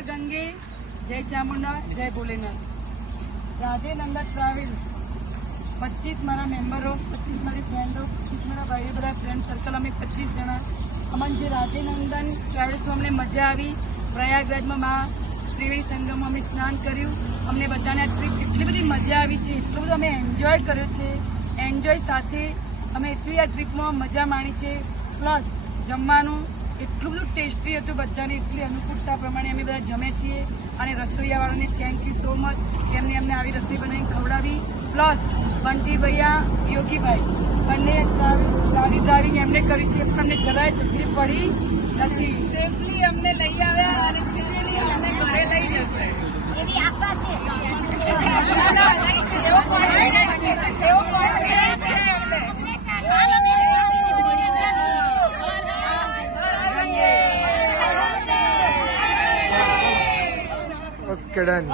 हर गंगे जय चामुंडा जय भोलेनाथ। राधे नंदा ट्रावेल्स 25 मारा मेम्बरो, 25 मारी फ्रेंडो, 25 मारा भाई बड़ा फ्रेंड सर्कल अमे 25 जना अमन जे राधे नंदन ट्रावेल्स में अमने मजा आई। प्रयागराज में मां त्रिवेणी संगम में अमे स्नान कर्યું। अमने बधाने आ ट्रीप એટલી બધી મજા આવી છે, એટલું બધું અમે એન્જોય કર્યો છે। એન્જોય સાથે અમે એટલી આ ટ્રીપમાં મજા માણી છે। પ્લસ જમવાનું એટલું બધું ટેસ્ટી હતું, બધાની એટલી અનુકૂળતા પ્રમાણે અમે બધા જમે છીએ। અને રસોઈયાવાળાને થેન્ક યુ સો મચ, એમને અમને આવી રસોઈ બનાવીને ખવડાવી। પ્લસ બંટી ભૈયા, યોગીભાઈ બંને ગાડી ડ્રાઇવિંગ એમને કરી છે, પણ અમને જરાય તકલીફ પડી નથી। સેફલી અમને લઈ આવ્યા અને સેફલી અમને ઘરે લઈ જશે એવી આશા છે। એવો કોન્ફિડન્સ છે અમને। Okay, done.